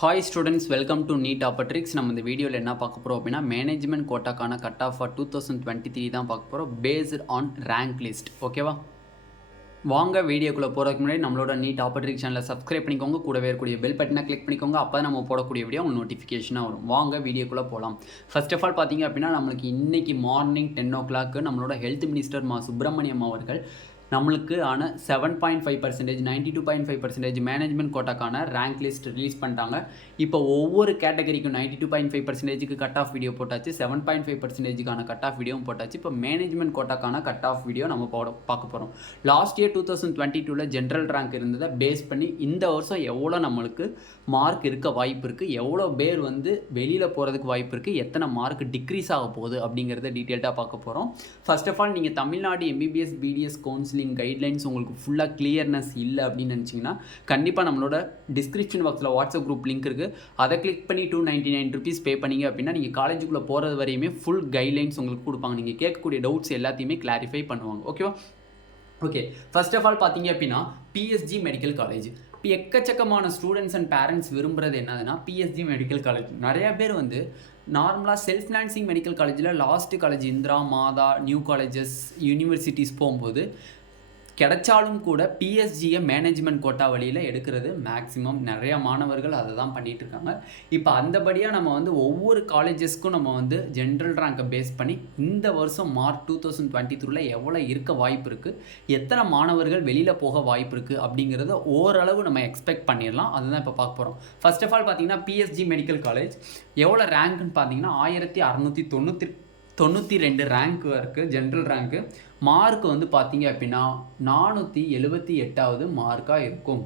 Hi students, welcome to NEET ஆப்பட்ரிக்ஸ். நம்ம இந்த வீடியோவில் என்ன பார்க்க போகிறோம் அப்படின்னா மேனேஜ்மெண்ட் கோட்டாக்கான கட் ஆஃப் ஃபார் 2023 தான் பார்க்க போகிறோம், பேஸ்ட் ஆன் ரேங்க் லிஸ்ட். ஓகேவா? வாங்க வீடியோக்குள்ளே போகிறதுக்கு முன்னாடி நம்மளோட நீட் ஆப்பட்ரிக்ஸ் சேனலை சப்ஸ்கிரைப் பண்ணிக்கோங்க, கூடவே இருக்கக்கூடிய பெல் பட்டனை கிளிக் பண்ணிக்கோங்க. அப்போ நம்ம போடக்கூடிய வீடியோ உங்களுக்கு நோட்டிஃபிகேஷனாக வரும். வாங்க வீடியோக்குள்ளே போகலாம். ஃபர்ஸ்ட் ஆஃப் ஆல் பார்த்தீங்க அப்படின்னா நம்மளுக்கு இன்றைக்கி மார்னிங் 10 o'clock நம்மளோட ஹெல்த் மினிஸ்டர் சுப்பிரமணியம் அவர்கள் நம்மளுக்கு ஆன 7.5%, 92.5% மேனேஜ்மெண்ட் கோட்டாக்கான ரேங்க் லிஸ்ட் ரிலீஸ் பண்ணிட்டாங்க. இப்போ ஒவ்வொரு கேட்டகரிக்கும் 92.5%க்கு கட் ஆஃப் வீடியோ போட்டாச்சு, 7.5%க்கான கட் ஆஃப் வீடியோவும் போட்டாச்சு. இப்போ மேனேஜ்மெண்ட் கோட்டாக்கான கட் ஆஃப் வீடியோ நம்ம பார்க்க போகிறோம். லாஸ்ட் இயர் 2022 ஜென்ரல் ரேங்க் இருந்ததை பேஸ் பண்ணி இந்த வருஷம் எவ்வளோ நம்மளுக்கு மார்க் இருக்க வாய்ப்பு இருக்குது, எவ்வளோ பேர் வெளியில் போகிறதுக்கு வாய்ப்பு இருக்குது, எத்தனை மார்க் டிக்ரீஸ் ஆக போகுது அப்படிங்கிறத டீட்டெயில்டாக பார்க்க போகிறோம். ஃபர்ஸ்ட் ஆஃப் ஆல் நீங்கள் Tamil Nadu MBBS BDS counselling guidelines உங்களுக்கு ஃபுல்லாக கிளியர்னஸ் இல்லை அப்படின்னு நினச்சிங்கன்னா கண்டிப்பாக நம்மளோட டிஸ்கிரிப்ஷன் பாக்ஸில் வாட்ஸ்அப் குரூப் லிங்க் இருக்குது. அதை கிளிக் பண்ணி 299 rupees பே பண்ணிங்க அப்படின்னா நீங்கள் காலேஜுக்குள்ளே போகிறது வரையுமே ஃபுல் கைட்லைன்ஸ் உங்களுக்கு கொடுப்பாங்க. நீங்கள் கேட்கக்கூடிய டவுட்ஸ் எல்லாத்தையுமே கிளாரிஃபை பண்ணுவாங்க. ஓகேவா? ஓகே, ஃபர்ஸ்ட் ஆஃப் ஆல் பார்த்தீங்க அப்படின்னா PSG மெடிக்கல் காலேஜ். இப்போ எக்கச்சக்கமான ஸ்டூடெண்ட்ஸ் அண்ட் பேரண்ட்ஸ் விரும்புகிறது என்னதுன்னா PSG மெடிக்கல் காலேஜ். நிறையா பேர் நார்மலாக செல்ஃப் ஃபினான்சிங் மெடிக்கல் காலேஜில் லாஸ்ட் காலேஜ் இந்திரா, மாதா, நியூ காலேஜஸ், யூனிவர்சிட்டிஸ் போகும்போது கிடைச்சாலும் கூட பிஎஸ்ஜியை மேனேஜ்மெண்ட் கோட்டா வழியில் எடுக்கிறது மேக்ஸிமம் நிறையா மாணவர்கள் அதை தான் பண்ணிகிட்டு இருக்காங்க. இப்போ அந்தபடியாக நம்ம ஒவ்வொரு காலேஜஸ்க்கும் நம்ம ஜென்ரல் ரேங்கை பேஸ் பண்ணி இந்த வருஷம் மார்க் 2023 எவ்வளோ இருக்க வாய்ப்பு இருக்குது, எத்தனை மாணவர்கள் வெளியில் போக வாய்ப்பு இருக்குது அப்படிங்கிறத ஓரளவு நம்ம எக்ஸ்பெக்ட் பண்ணிடலாம். அதுதான் இப்போ பார்க்க போகிறோம். ஃபர்ஸ்ட் ஆஃப் ஆல் பார்த்தீங்கன்னா PSG மெடிக்கல் காலேஜ் எவ்வளோ ரேங்க்னு பார்த்தீங்கன்னா 1692 ரேங்க் இருக்குது, ஜென்ரல் ரேங்க்கு. மார்க் பார்த்தீங்க அப்படின்னா 478வது மார்க்காக இருக்கும்.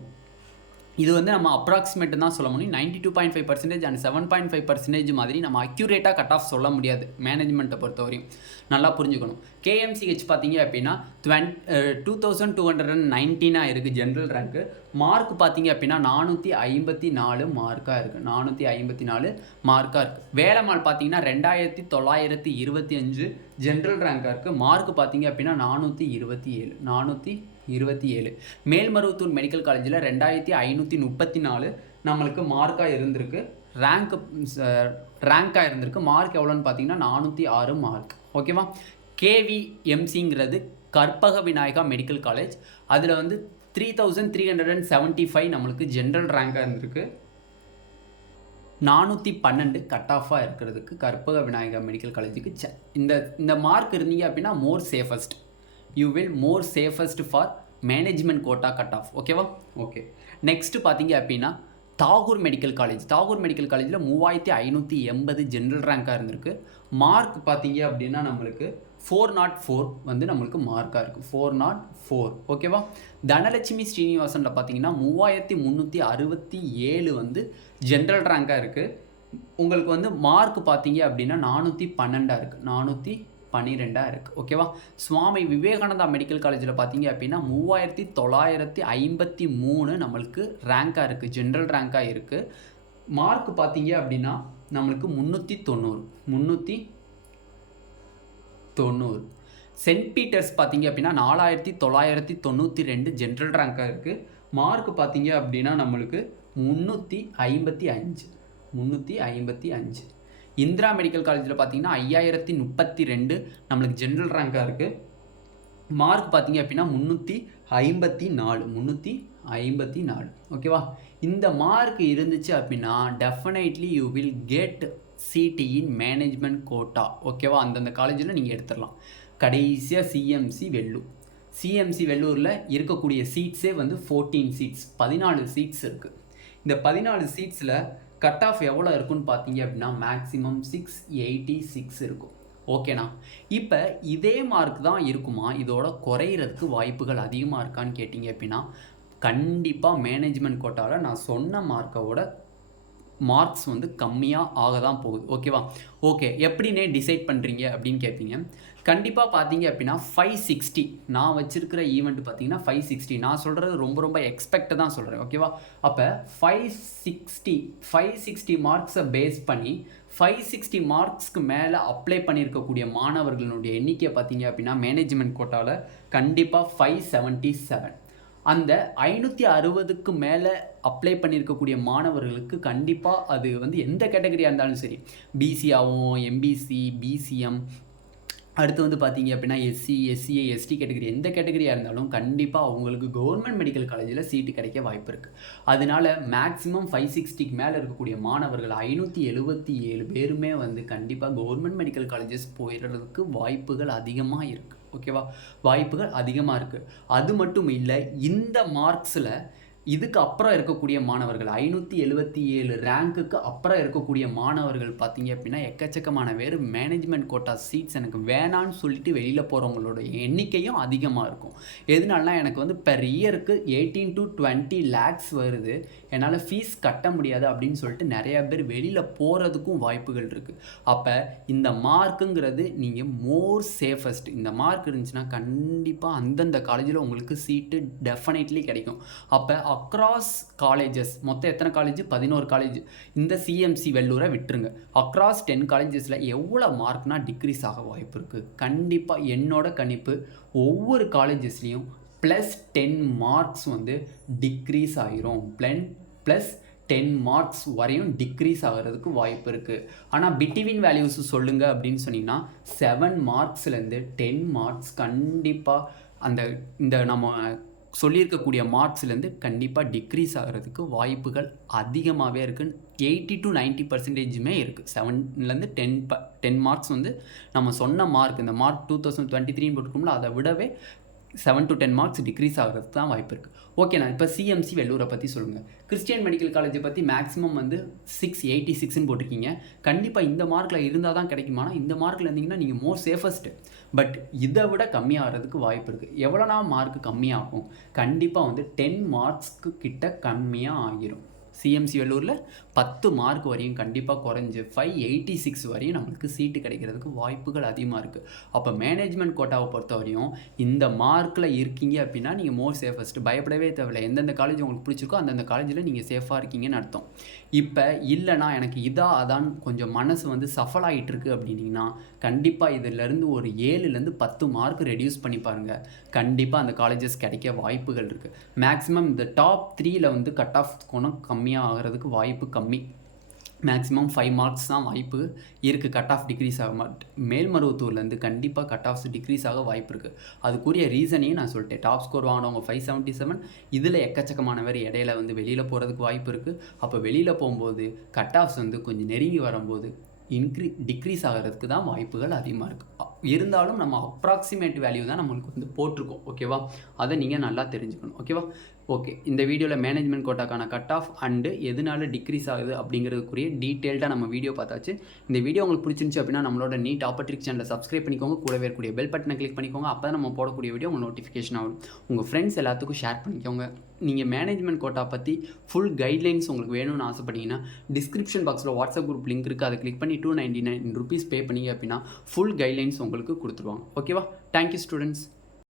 இது நம்ம அப்ராக்சிமேட்டு தான் சொல்ல முடியும். 92.5% அண்ட் 7.5% மாதிரி நம்ம அக்யூரேட்டாக கட் ஆஃப் சொல்ல முடியாது மேனேஜ்மெண்ட்டை பொறுத்தவரையும். நல்லா புரிஞ்சுக்கணும். KMCH பார்த்தீங்க அப்படின்னா 2219 இருக்குது ஜென்ரல் ரேங்க்கு. மார்க் பார்த்தீங்க அப்படின்னா 454 மார்க்காக இருக்குது, 454 மார்க்காக இருக்குது. வேலம்மாள் பார்த்தீங்கன்னா 2925 ஜென்ரல் ரேங்காக இருக்குது. மார்க் பார்த்தீங்க அப்படின்னா 427. மேல்மருவத்தூர் மெடிக்கல் காலேஜில் 2534 நம்மளுக்கு மார்க்காக இருந்திருக்கு, ரேங்காக இருந்திருக்கு. மார்க் எவ்வளோன்னு பார்த்தீங்கன்னா 406 மார்க். ஓகேவா? KVMCங்கிறது கற்பக விநாயகா மெடிக்கல் காலேஜ். அதில் 3375 நம்மளுக்கு ஜென்ரல் ரேங்காக இருந்திருக்கு, 412 கட் ஆஃபாக இருக்கிறதுக்கு கற்பக விநாயகா மெடிக்கல் காலேஜுக்கு இந்த மார்க் இருந்தீங்க அப்படின்னா you will more safest for management quota cut off. ஓகேவா? ஓகே, நெக்ஸ்ட் பார்த்தீங்க அப்படின்னா Tagore medical college. Tagore medical காலேஜில் 3580 ஜென்ரல் ரேங்காக இருந்திருக்கு. மார்க் பார்த்தீங்க அப்படின்னா நம்மளுக்கு 404 நம்மளுக்கு மார்க்காக இருக்குது, 404. ஓகேவா? தனலட்சுமி ஸ்ரீனிவாசனில் பார்த்தீங்கன்னா 3367 ஜென்ரல் ரேங்காக இருக்குது. உங்களுக்கு மார்க் பார்த்தீங்க அப்படின்னா 412 இருக்குது, 412 இருக்குது. ஓகேவா? சுவாமி விவேகானந்தா மெடிக்கல் காலேஜில் பார்த்தீங்க அப்படின்னா 3953 நம்மளுக்கு ரேங்காக இருக்குது, ஜென்ரல் ரேங்காக இருக்குது. மார்க் பார்த்தீங்க அப்படின்னா நம்மளுக்கு 390. சென்ட் பீட்டர்ஸ் பார்த்தீங்க அப்படின்னா 4992 ஜென்ரல் ரேங்காக இருக்குது. மார்க் பார்த்தீங்க அப்படின்னா நம்மளுக்கு 355. இந்திரா மெடிக்கல் காலேஜில் பார்த்தீங்கன்னா 5032 நம்மளுக்கு ஜென்ரல் ரேங்காக இருக்குது. மார்க் பார்த்தீங்க அப்படின்னா 354. ஓகேவா? இந்த மார்க் இருந்துச்சு அப்படின்னா definitely you will get seat in management quota. ஓகேவா? அந்தந்த காலேஜில் நீங்கள் எடுத்துடலாம். கடைசியாக சிஎம்சி வெள்ளூரில் இருக்கக்கூடிய சீட்ஸே 14 சீட்ஸ், 14 சீட்ஸ் இருக்குது. இந்த 14 சீட்ஸில் கட் ஆஃப் எவ்வளோ இருக்குன்னு பார்த்தீங்க அப்படின்னா மேக்ஸிமம் 686 இருக்கும். ஓகேண்ணா? இப்போ இதே மார்க் தான் இருக்குமா, இதோட குறையிறதுக்கு வாய்ப்புகள் அதிகமாக இருக்கான்னு கேட்டிங்க அப்படின்னா கண்டிப்பாக மேனேஜ்மெண்ட் கோட்டாவில் நான் சொன்ன மார்க்கோட மார்க்ஸ் கம்மியாக ஆக தான் போகுது. ஓகேவா? ஓகே, எப்படின்னே டிசைட் பண்ணுறீங்க அப்படின்னு கேட்பீங்க. கண்டிப்பாக பார்த்தீங்க அப்படின்னா 560 நான் வச்சுருக்கிற ஈவெண்ட் பார்த்தீங்கன்னா 560. நான் சொல்கிறது ரொம்ப எக்ஸ்பெக்ட் தான் சொல்கிறேன். ஓகேவா? அப்போ 560 மார்க்ஸை பேஸ் பண்ணி 560 மார்க்ஸ்க்கு மேலே அப்ளை பண்ணியிருக்கக்கூடிய மாணவர்களுடைய எண்ணிக்கை பார்த்தீங்க அப்படின்னா மேனேஜ்மெண்ட் கோட்டாவில் கண்டிப்பாக 577. அந்த 560க்கு மேலே அப்ளை பண்ணியிருக்கக்கூடிய மாணவர்களுக்கு கண்டிப்பாக அது வந்து எந்த கேட்டகரியாக இருந்தாலும் சரி, பிசியாகவும் எம்பிசி பிசிஎம் அடுத்து வந்து பார்த்தீங்க அப்படின்னா எஸ்சி எஸ்சிஏ எஸ்டி கேட்டகரி எந்த கேட்டகரியாக இருந்தாலும் கண்டிப்பாக அவங்களுக்கு கவர்மெண்ட் மெடிக்கல் காலேஜில் சீட்டு கிடைக்க வாய்ப்பு இருக்குது. அதனால மேக்ஸிமம் 560க்கு மேலே இருக்கக்கூடிய மாணவர்கள் 577 பேருமே வந்து கண்டிப்பாக கவர்மெண்ட் மெடிக்கல் காலேஜஸ் போயிடுறதுக்கு வாய்ப்புகள் அதிகமாக இருக்குது. ஓகேவா, வாய்ப்புகள் அதிகமாக இருக்குது. அது மட்டும் இல்லை, இந்த மார்க்ஸில் இதுக்கு அப்புறம் இருக்கக்கூடிய மாணவர்கள் 577 ரேங்க்குக்கு அப்புறம் இருக்கக்கூடிய மாணவர்கள் பார்த்தீங்க அப்படின்னா எக்கச்சக்கமான பேர் மேனேஜ்மெண்ட் கோட்டா சீட்ஸ் எனக்கு வேணான்னு சொல்லிட்டு வெளியில் போகிறவங்களோட எண்ணிக்கையும் அதிகமாக இருக்கும். எதனாலனா எனக்கு வந்து பெர் இயருக்கு 18 to 20 lakhs வருது, என்னால் ஃபீஸ் கட்ட முடியாது அப்படின்னு சொல்லிட்டு நிறையா பேர் வெளியில் போகிறதுக்கும் வாய்ப்புகள் இருக்குது. அப்போ இந்த மார்க்குங்கிறது நீங்கள் மோர் சேஃபஸ்ட். இந்த மார்க் இருந்துச்சுன்னா கண்டிப்பாக அந்தந்த காலேஜில் உங்களுக்கு சீட்டு டெஃபினெட்லி கிடைக்கும். அப்போ அக்ராஸ் காலேஜஸ் மொத்தம் எத்தனை காலேஜ்? 11 காலேஜ். இந்த சிஎம்சி வெள்ளூரை விட்டுருங்க. அக்ராஸ் 10 காலேஜஸில் எவ்வளோ மார்க்னா டிக்ரீஸ் ஆக வாய்ப்பு இருக்குது? கண்டிப்பாக என்னோட கணிப்பு ஒவ்வொரு காலேஜஸ்லேயும் +10 மார்க்ஸ் வந்து டிக்ரீஸ் ஆகிரும். +10 மார்க்ஸ் வரையும் டிக்ரீஸ் ஆகிறதுக்கு வாய்ப்பு இருக்குது. ஆனால் பிட்வீன் வேல்யூஸ் சொல்லுங்கள் அப்படின்னு சொன்னீங்கன்னா 7 மார்க்ஸ்லேருந்து 10 மார்க்ஸ் கண்டிப்பாக இந்த நம்ம சொல்லியிருக்கக்கூடிய மார்க்ஸ்லேருந்து கண்டிப்பாக டிக்ரீஸ் ஆகிறதுக்கு வாய்ப்புகள் அதிகமாகவே இருக்குது. 80 to 90% இருக்குது. 7லேருந்து 10 மார்க்ஸ் வந்து நம்ம சொன்ன மார்க், இந்த மார்க் 2023 போட்டுக்கோம்ல, அதை விடவே 7 to 10 மார்க்ஸ் டிக்ரீஸ் ஆகிறதுக்கு தான் வாய்ப்பு இருக்குது. ஓகேண்ணா, இப்போ சிஎம்சி வெள்ளூரை பற்றி சொல்லுங்கள். கிறிஸ்டியன் மெடிக்கல் காலேஜை பற்றி மேக்ஸிமம் வந்து 686ன்னு போட்டிருக்கீங்க. கண்டிப்பாக இந்த மார்க்கில் இருந்தால் தான் கிடைக்குமானா, இந்த மார்க்கில் இருந்தீங்கன்னா நீங்கள் மோர் சேஃபஸ்ட்டு. பட் இதை விட கம்மியாகிறதுக்கு வாய்ப்பு இருக்குது. எவ்வளோனா மார்க் கம்மியாகும்? கண்டிப்பாக வந்து 10 மார்க்ஸ்க்கு கிட்ட கம்மியாக ஆகிரும். சிஎம்சி வெள்ளூரில் 10 மார்க் வரையும் கண்டிப்பாக குறைஞ்சி 586 வரையும் நம்மளுக்கு சீட்டு கிடைக்கிறதுக்கு வாய்ப்புகள் அதிகமாக இருக்குது. அப்போ மேனேஜ்மெண்ட் கோட்டாவை பொறுத்த வரையும் இந்த மார்க்கில் இருக்கீங்க அப்படின்னா நீங்கள் மோர் சேஃபஸ்ட்டு. பயப்படவே தேவையில்லை. எந்தெந்த காலேஜ் உங்களுக்கு பிடிச்சிருக்கோ அந்தந்த காலேஜில் நீங்கள் சேஃபாக இருக்கீங்கன்னு அர்த்தம். இப்போ இல்லைனா எனக்கு அதான் கொஞ்சம் மனசு வந்து சஃபல் ஆகிட்டு இருக்குது அப்படின்னீங்கன்னா கண்டிப்பாக இதிலேருந்து ஒரு 7லேருந்து 10 மார்க் ரெடியூஸ் பண்ணி பாருங்கள். கண்டிப்பாக அந்த காலேஜஸ் கிடைக்க வாய்ப்புகள் இருக்குது. மேக்ஸிமம் இந்த டாப் 3ல் வந்து கட் ஆஃப் கோணம் கம்மியாக ஆகிறதுக்கு வாய்ப்பு கம்மி. மேக்ஸிமம் 5 மார்க்ஸ் தான் வாய்ப்பு இருக்குது. கட் ஆஃப் டிக்ரீஸ் ஆக மேல்மருவத்தூர்லேருந்து கண்டிப்பாக கட் ஆஃப்ஸ் டிக்ரீஸ் ஆக வாய்ப்பு இருக்குது. அதுக்குரிய ரீசனையும் நான் சொல்லிட்டேன். டாப் ஸ்கோர் வாங்கினவங்க 577, இதில் எக்கச்சக்கமான பேர் இடையில வந்து வெளியில் போகிறதுக்கு வாய்ப்பு இருக்குது. அப்போ வெளியில் போகும்போது கட் ஆஃப்ஸ் வந்து கொஞ்சம் நெருங்கி வரும்போது டிக்ரீஸ் ஆகிறதுக்கு தான் வாய்ப்புகள் அதிகமாக இருக்குது. இருந்தாலும் நம்ம அப்ராக்சிமேட் வேல்யூ தான் நம்மளுக்கு வந்து போட்டிருக்கோம். ஓகேவா, அதை நீங்கள் நல்லா தெரிஞ்சுக்கணும். ஓகேவா, ஓகே. இந்த வீடியோவில் மேனேஜ்மெண்ட் கோட்டாக்கான கட் ஆஃப் அண்டு எதனால டிக்ரீஸ் ஆகுது அப்படிங்கிறதுக்குரிய டீட்டெயில்டாக நம்ம வீடியோ பார்த்தாச்சு. இந்த வீடியோ உங்களுக்கு பிடிச்சிருந்துச்சு அப்படின்னா நம்மளோட நீட் ஆப்பர்ட்ரிக்ஸ் சேனலை சப்ஸ்கிரைப் பண்ணிக்கோங்க. கூடவே இருக்கக்கூடிய பெல் பட்டனை கிளிக் பண்ணிக்கோங்க. அப்போ தான் நம்ம போடக்கூடிய வீடியோ உங்களுக்கு நோட்டிஃபிகேஷன் ஆகும். உங்கள் ஃப்ரெண்ட்ஸ் எல்லாத்துக்கும் ஷேர் பண்ணிக்கோங்க. நீங்கள் மேனேஜ்மெண்ட் கோட்டா பற்றி ஃபுல் கைட்லைன்ஸ் உங்களுக்கு வேணும்னு ஆசைப்பட்டீங்கன்னா டிஸ்கிரிப்ஷன் பாக்ஸில் வாட்ஸ்அப் குரூப் லிங்க் இருக்குது. அதை கிளிக் பண்ணி 299 rupees பே பண்ணிங்க அப்படின்னா ஃபுல் கைட்லைன்ஸ் உங்களுக்கு கொடுத்துருவாங்க. ஓகேவா, தேங்க்யூ ஸ்டூடெண்ட்ஸ்.